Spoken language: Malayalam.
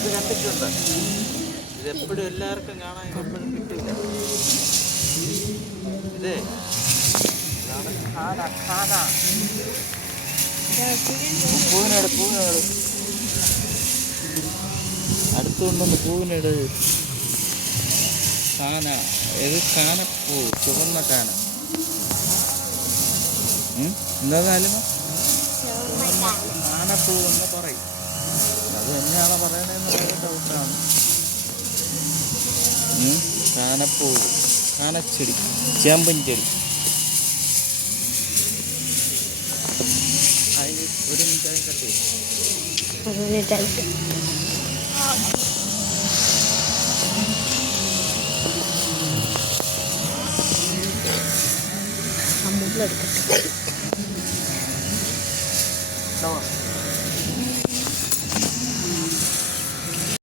ഇത് കണ്ടിട്ടുണ്ട്. ഇത് എപ്പോഴും എല്ലാവർക്കും കാണാൻ എപ്പോഴും കിട്ടില്ല. ഇതേ. ഇതാണ് ഖാന ഖാന. പൂവിനോട് പൂവിനോട്. അടുത്തുകൊണ്ടൊന്ന് പൂവിനോട്. കാന ഇത് കാനപ്പൂ ചുവന്ന കാന എന്താ കാലം കാനപ്പൂ എന്ന് പറയും. എങ്ങനെയാണോ കാനച്ചെടി ചേമ്പൻ ചെടി ഒരു മിനിറ്റ് കട്ട്